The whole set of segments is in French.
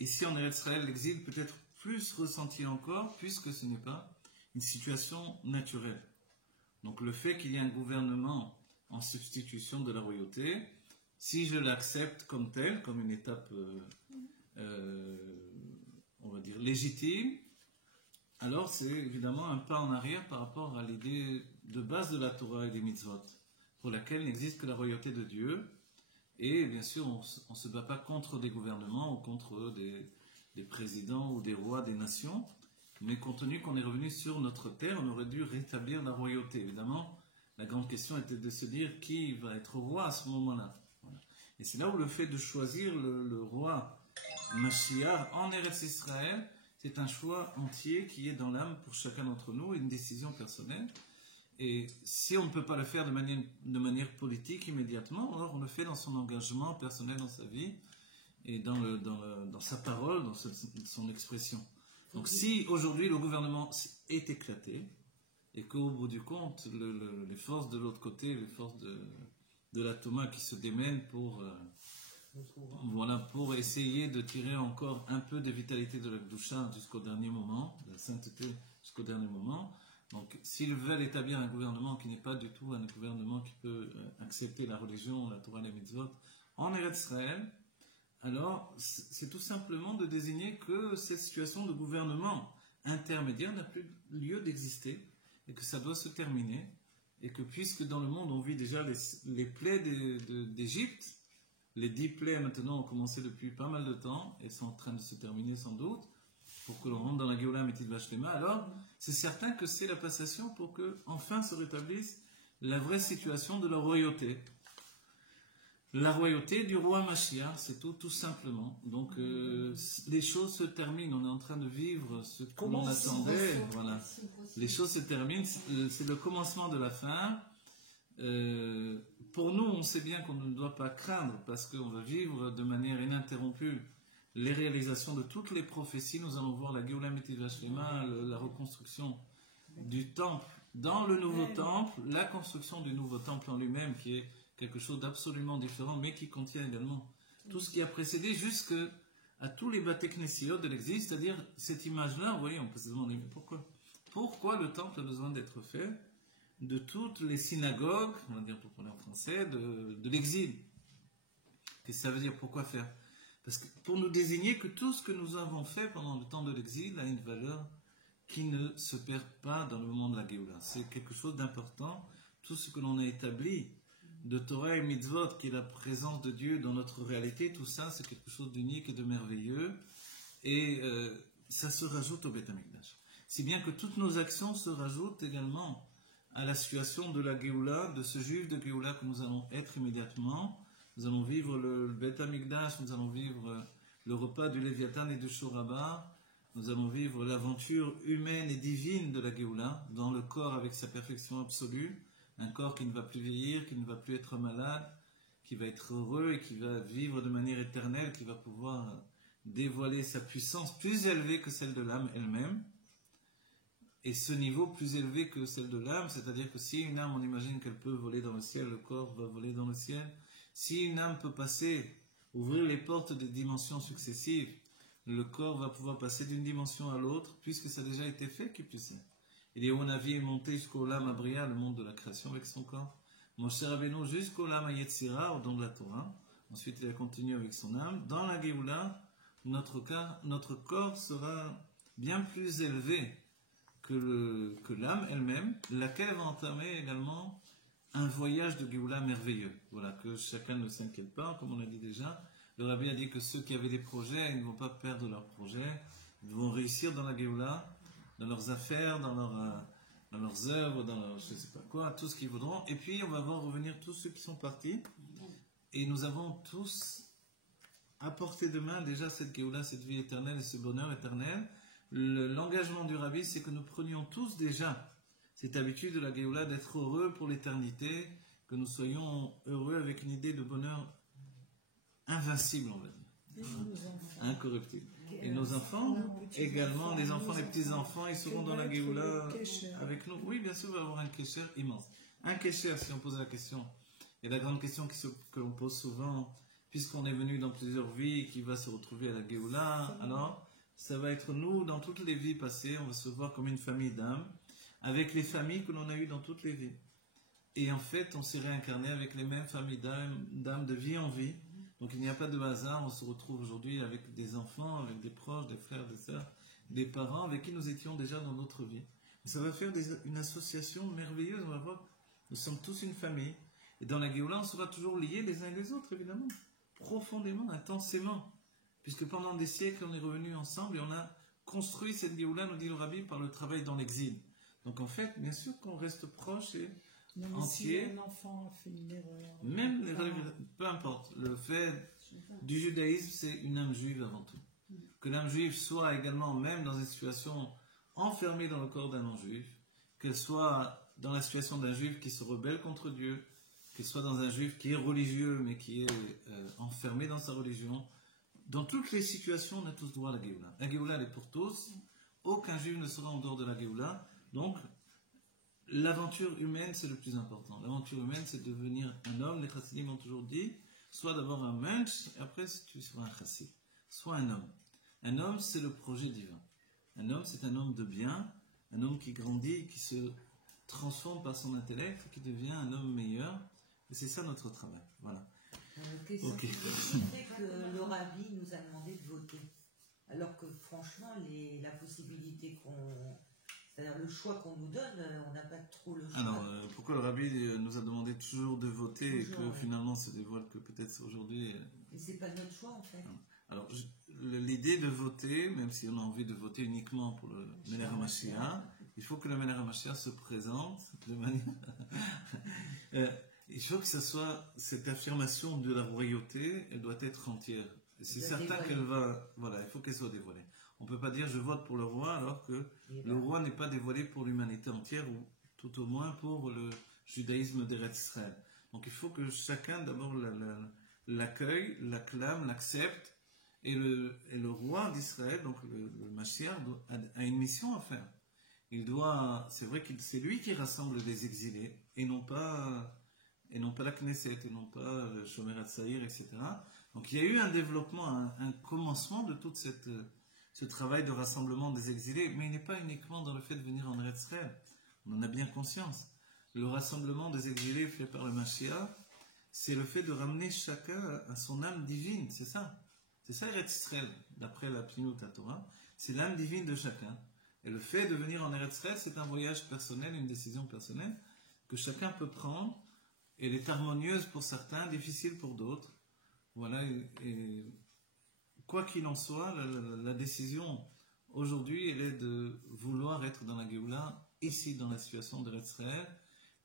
ici en Eretz Israël, l'exil peut être plus ressenti encore, puisque ce n'est pas une situation naturelle. Donc le fait qu'il y ait un gouvernement en substitution de la royauté, si je l'accepte comme tel, comme une étape, on va dire, légitime, alors c'est évidemment un pas en arrière par rapport à l'idée de base de la Torah et des mitzvot, pour laquelle n'existe que la royauté de Dieu. Et bien sûr, on ne se bat pas contre des gouvernements ou contre des présidents ou des rois des nations, mais compte tenu qu'on est revenu sur notre terre, on aurait dû rétablir la royauté. Évidemment, la grande question était de se dire qui va être roi à ce moment-là. Voilà. Et c'est là où le fait de choisir le roi Mashiach en Eretz Israël, c'est un choix entier qui est dans l'âme pour chacun d'entre nous, une décision personnelle. Et si on ne peut pas le faire de manière politique immédiatement, alors on le fait dans son engagement personnel dans sa vie et dans sa parole, dans son expression. Donc si aujourd'hui le gouvernement est éclaté et qu'au bout du compte, les forces de l'autre côté, les forces de l'atoma qui se démènent pour essayer de tirer encore un peu de vitalité de la Kedusha jusqu'au dernier moment, de la sainteté jusqu'au dernier moment. Donc, s'ils veulent établir un gouvernement qui n'est pas du tout un gouvernement qui peut accepter la religion, la Torah et les mitzvot en Eretz Israël, alors c'est tout simplement de désigner que cette situation de gouvernement intermédiaire n'a plus lieu d'exister et que ça doit se terminer et que puisque dans le monde on vit déjà les plaies d'Égypte, les 10 plaies maintenant ont commencé depuis pas mal de temps et sont en train de se terminer sans doute, pour que l'on rentre dans la Géoula Amétit Vashlema, alors c'est certain que c'est la passation pour que enfin se rétablisse la vraie situation de la royauté. La royauté du roi Mashiach, c'est tout simplement. Donc les choses se terminent, on est en train de vivre ce qu'on attendait. Voilà. Les choses se terminent, c'est le commencement de la fin. Pour nous, on sait bien qu'on ne doit pas craindre parce qu'on va vivre de manière ininterrompue les réalisations de toutes les prophéties. Nous allons voir la Géoula Amétit Vashlema, la reconstruction du temple dans le nouveau temple, la construction du nouveau temple en lui-même qui est quelque chose d'absolument différent, mais qui contient également tout ce qui a précédé jusqu'à tous les Batek Nessiot de l'exil, c'est-à-dire cette image-là, vous voyez, on peut se demander pourquoi le temple a besoin d'être fait de toutes les synagogues, on va dire pour parler en français, de l'exil. Qu'est-ce que ça veut dire? Pourquoi faire? Parce que pour nous désigner que tout ce que nous avons fait pendant le temps de l'exil a une valeur qui ne se perd pas dans le moment de la Géoula. C'est quelque chose d'important. Tout ce que l'on a établi de Torah et Mitzvot, qui est la présence de Dieu dans notre réalité, tout ça, c'est quelque chose d'unique et de merveilleux. Et ça se rajoute au Beth Amikdash. Si bien que toutes nos actions se rajoutent également à la situation de la Géoula, de ce juif de Géoula que nous allons être immédiatement. Nous allons vivre le Beth Amikdash, nous allons vivre le repas du Léviathan et du Shoraba. Nous allons vivre l'aventure humaine et divine de la Géoula, dans le corps avec sa perfection absolue. Un corps qui ne va plus vieillir, qui ne va plus être malade, qui va être heureux et qui va vivre de manière éternelle, qui va pouvoir dévoiler sa puissance plus élevée que celle de l'âme elle-même. Et ce niveau plus élevé que celle de l'âme, c'est-à-dire que si une âme, on imagine qu'elle peut voler dans le ciel, le corps va voler dans le ciel. Si une âme peut passer, ouvrir les portes des dimensions successives, le corps va pouvoir passer d'une dimension à l'autre, puisque ça a déjà été fait qu'il puisse. Eliyahu est monté jusqu'au Olam Abria, le monde de la création avec son corps. Moshe Rabbeinu jusqu'au Olam Yetzira, au don de la Torah. Ensuite, il a continué avec son âme. Dans la Géoula, notre corps sera bien plus élevé que l'âme elle-même, laquelle va entamer également un voyage de Géoula merveilleux. Voilà, que chacun ne s'inquiète pas, comme on l'a dit déjà. Le Rabbi a dit que ceux qui avaient des projets, ils ne vont pas perdre leurs projets, ils vont réussir dans la Géoula, dans leurs affaires, dans leurs œuvres, dans je ne sais pas quoi, tout ce qu'ils voudront. Et puis on va voir revenir tous ceux qui sont partis. Et nous avons tous à portée de main déjà cette Géoula, cette vie éternelle et ce bonheur éternel. L'engagement du Rabbi, c'est que nous prenions tous déjà cette habitude de la Géoula d'être heureux pour l'éternité, que nous soyons heureux avec une idée de bonheur invincible, on va dire, incorruptible. Et nos enfants, également, les enfants, les petits-enfants, ils seront dans la Géoula avec nous. Oui, bien sûr, il va y avoir un kécher immense. Un kécher, si on pose la question, et la grande question que l'on pose souvent, puisqu'on est venu dans plusieurs vies, qui va se retrouver à la Géoula, alors ça va être nous, dans toutes les vies passées, on va se voir comme une famille d'âmes, avec les familles que l'on a eues dans toutes les vies. Et en fait, on s'est réincarné avec les mêmes familles d'âmes de vie en vie. Donc il n'y a pas de hasard, on se retrouve aujourd'hui avec des enfants, avec des proches, des frères, des sœurs, des parents avec qui nous étions déjà dans notre vie. Et ça va faire une association merveilleuse, on va voir, nous sommes tous une famille. Et dans la Géoula, on sera toujours liés les uns les autres, évidemment, profondément, intensément. Puisque pendant des siècles, on est revenus ensemble et on a construit cette Géoula, nous dit le Rabbi, par le travail dans l'exil. Donc en fait, bien sûr qu'on reste proche et même entier. Si un enfant a fait une erreur. Même les règles, peu importe. Le fait du judaïsme, c'est une âme juive avant tout. Que l'âme juive soit également, même dans une situation enfermée dans le corps d'un non-juif, qu'elle soit dans la situation d'un juif qui se rebelle contre Dieu, qu'elle soit dans un juif qui est religieux mais qui est enfermé dans sa religion. Dans toutes les situations, on a tous droit à la Géoula. La Géoula, elle est pour tous. Aucun juif ne sera en dehors de la Géoula. Donc, l'aventure humaine, c'est le plus important. L'aventure humaine, c'est de devenir un homme. Les chassidim ont toujours dit, soit d'abord un mensch, et après tu seras un chassid. Soit un homme. Un homme, c'est le projet divin. Un homme, c'est un homme de bien, un homme qui grandit, qui se transforme par son intellect, qui devient un homme meilleur. Et c'est ça notre travail. Voilà. Okay. Qu'est-ce qui fait que le Rabbi nous a demandé de voter? Alors que franchement, la possibilité c'est-à-dire le choix qu'on nous donne, on n'a pas trop le choix. Alors, pourquoi le Rabbi nous a demandé toujours de voter toujours, et que finalement se dévoile que peut-être aujourd'hui... Mais c'est pas notre choix en fait. Alors, l'idée de voter, même si on a envie de voter uniquement pour le Melech HaMashiach, il faut que le Melech HaMashiach se présente de manière... il faut que ce soit cette affirmation de la royauté, elle doit être entière. C'est certain qu'elle va... Voilà, il faut qu'elle soit dévoilée. On ne peut pas dire je vote pour le roi alors que le roi n'est pas dévoilé pour l'humanité entière ou tout au moins pour le judaïsme d'Eretz Israël. Donc il faut que chacun d'abord l'accueille, l'acclame, l'accepte et le roi d'Israël, donc le Mashiach, a une mission à faire. C'est vrai que c'est lui qui rassemble les exilés et non pas la Knesset et non pas le Shomer HaTzaïr, etc. Donc il y a eu un développement, un commencement de toute ce travail de rassemblement des exilés, mais il n'est pas uniquement dans le fait de venir en Eretz Israël. On en a bien conscience. Le rassemblement des exilés fait par le Mashiach, c'est le fait de ramener chacun à son âme divine, c'est ça. C'est ça Eretz Israël, d'après la Pnimut Torah, c'est l'âme divine de chacun. Et le fait de venir en Eretz Israël, c'est un voyage personnel, une décision personnelle que chacun peut prendre. Elle est harmonieuse pour certains, difficile pour d'autres. Voilà, et quoi qu'il en soit, la décision aujourd'hui, elle est de vouloir être dans la Géoula, ici dans la situation de Israël,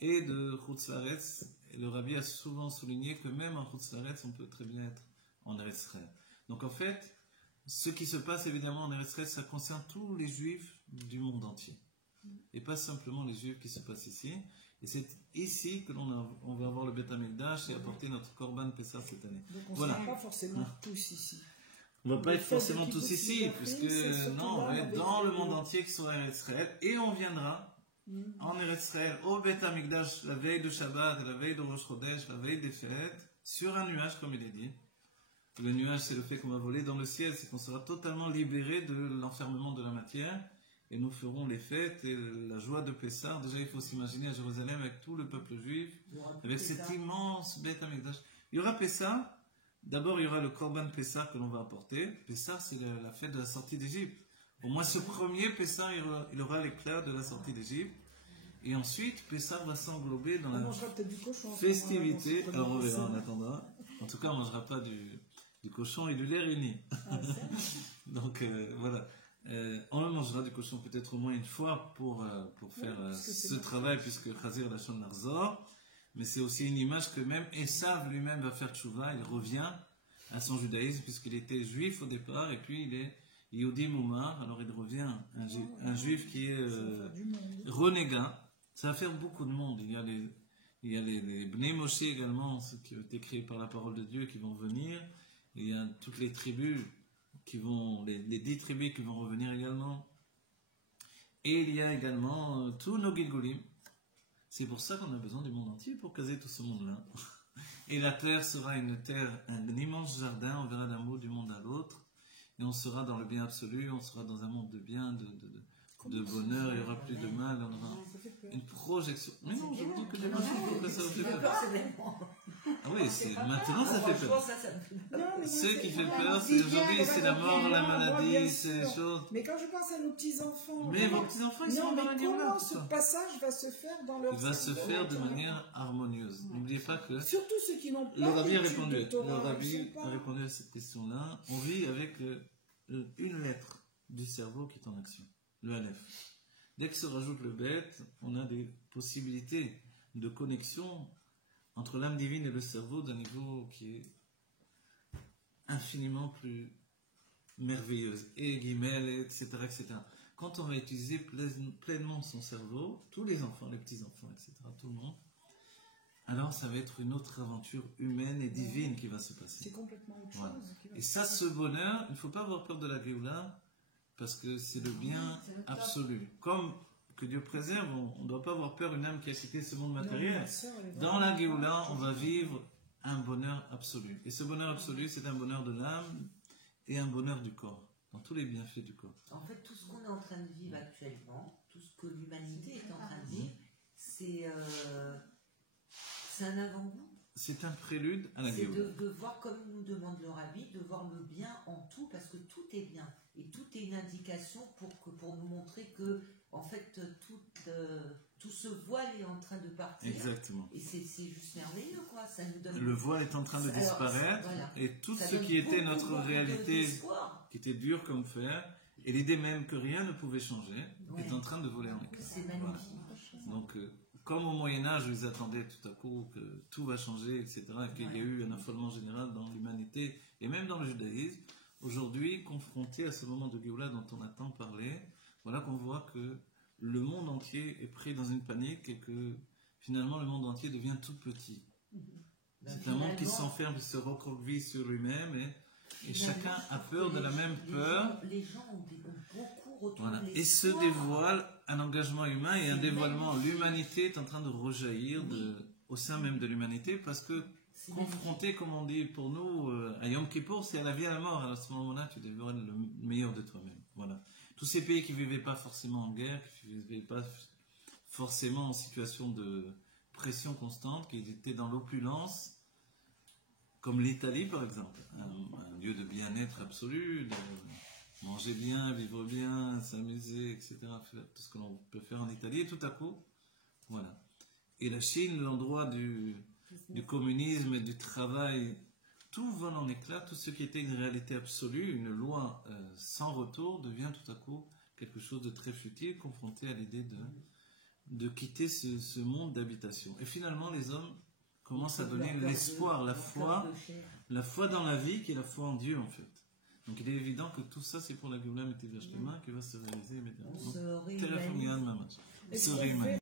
et de Chutz La'aretz. Et le Rabbi a souvent souligné que même en Chutz La'aretz, on peut très bien être en Israël. Donc en fait, ce qui se passe évidemment en Israël, ça concerne tous les Juifs du monde entier. Et pas simplement les Juifs qui se passent ici. Et c'est ici que on va avoir le Beth Amikdash et apporter notre Korban Pessah cette année. Donc on ne sera pas forcément tous ici. On ne va pas être forcément tous ici, puisque non, on va être dans le monde entier qui sera en Israël. Et on viendra en Israël au Beth Amikdash la veille de Shabbat, la veille de Rosh Chodesh, la veille des fêtes, sur un nuage comme il est dit. Le nuage, c'est le fait qu'on va voler dans le ciel, c'est qu'on sera totalement libéré de l'enfermement de la matière. Et nous ferons les fêtes et la joie de Pessah. Déjà, il faut s'imaginer à Jérusalem avec tout le peuple juif, avec cet immense Beth Amikdash. Il y aura Pessah. D'abord, il y aura le Korban Pessah que l'on va apporter. Pessah, c'est la fête de la sortie d'Égypte. Au moins, ce premier Pessah, il aura l'éclat de la sortie d'Égypte. Et ensuite, Pessah va s'englober dans la festivité. Alors, on verra en attendant. En tout cas, on ne mangera pas du cochon et du lait réuni. Donc, voilà. On le mangera du cochon peut-être au moins une fois pour faire ce travail, puisque Chazir Lachon Narzor, mais c'est aussi une image que même Esav lui-même va faire tchouva, il revient à son judaïsme, puisqu'il était juif au départ, et puis il est Yehudi Moumar, alors il revient, un juif qui est renégat. Ça va faire beaucoup de monde. Il y a les Bnei Moshe également, ceux qui ont été créés par la parole de Dieu, qui vont venir. Il y a toutes les tribus les 10 tribus qui vont revenir également. Et il y a également tous nos Gilgulim. C'est pour ça qu'on a besoin du monde entier pour caser tout ce monde-là. Et la terre sera une terre, un immense jardin, on verra d'un bout du monde à l'autre, et on sera dans le bien absolu, on sera dans un monde de bien, de bonheur, il n'y aura plus de mal, on aura une projection. Mais non, je vous dis que demain, ça vous fait peur. Ah oui, maintenant ça fait peur. Ce qui fait peur, c'est aujourd'hui, c'est la mort, la maladie, c'est les choses. Mais quand je pense à nos petits-enfants... Mais vos petits-enfants, ils sont dans la guerre. Comment ce passage va se faire dans leur... Il va se faire de manière harmonieuse. N'oubliez pas que... Surtout ceux qui n'ont pas... Le Rabbi a répondu à cette question-là. On vit avec une lettre du cerveau qui est en action, le Aleph. Dès que se rajoute le bête, on a des possibilités de connexion entre l'âme divine et le cerveau d'un niveau qui est infiniment plus merveilleuse, et guillemets, etc., etc. Quand on va utiliser pleinement son cerveau, tous les enfants, les petits-enfants, etc., tout le monde, alors ça va être une autre aventure humaine et divine qui va se passer. C'est complètement autre voilà. chose. Et ça, ce bonheur, il ne faut pas avoir peur de la Géoula, parce que c'est le bien absolu. Comme que Dieu préserve, on ne doit pas avoir peur, une âme qui a quitté ce monde matériel. Dans la Géoula, on va vivre un bonheur absolu. Et ce bonheur absolu, c'est un bonheur de l'âme et un bonheur du corps, dans tous les bienfaits du corps. En fait, tout ce qu'on est en train de vivre actuellement, tout ce que l'humanité est en train de vivre, c'est un avant-goût. C'est un prélude à la Géoula. C'est de voir, comme nous demande le Rabbi, de voir le bien en tout, parce que tout est bien. Et tout est une indication pour nous montrer que, en fait, tout ce voile est en train de partir. Exactement. Et c'est juste merveilleux, quoi. Ça nous donne... Le voile est en train de disparaître, voilà. Et tout ce qui était notre réalité, qui était dur comme fer, et l'idée même que rien ne pouvait changer, est en train de voler en éclats. C'est magnifique. Voilà. Donc, comme au Moyen-Âge, ils attendaient tout à coup que tout va changer, etc., et qu'il y a eu un affolement général dans l'humanité, et même dans le judaïsme, aujourd'hui, confronté à ce moment de Géoula dont on a tant parlé, voilà qu'on voit que le monde entier est pris dans une panique et que finalement le monde entier devient tout petit. C'est un monde qui s'enferme, qui se recroqueville sur lui-même et chacun a peur de la même peur. Les gens ont beaucoup retrouvé voilà. Et se dévoile un engagement humain et un dévoilement. L'humanité est en train de rejaillir au sein même de l'humanité parce que confronté, comme on dit pour nous, à Yom Kippour, c'est à la vie et à la mort. À ce moment-là, tu dévoiles le meilleur de toi-même. Voilà. Tous ces pays qui ne vivaient pas forcément en guerre, qui ne vivaient pas forcément en situation de pression constante, qui étaient dans l'opulence, comme l'Italie par exemple, un lieu de bien-être absolu, de manger bien, vivre bien, s'amuser, etc., faire tout ce que l'on peut faire en Italie, et tout à coup, voilà. Et la Chine, l'endroit du communisme et du travail, tout vole en éclats, tout ce qui était une réalité absolue, une loi sans retour, devient tout à coup quelque chose de très futile, confronté à l'idée de quitter ce monde d'habitation. Et finalement, les hommes commencent à donner l'espoir, la foi dans la vie, qui est la foi en Dieu, en fait. Donc il est évident que tout ça, c'est pour la Géoula Métivach Shema qui va se réaliser immédiatement. On se réhumanise.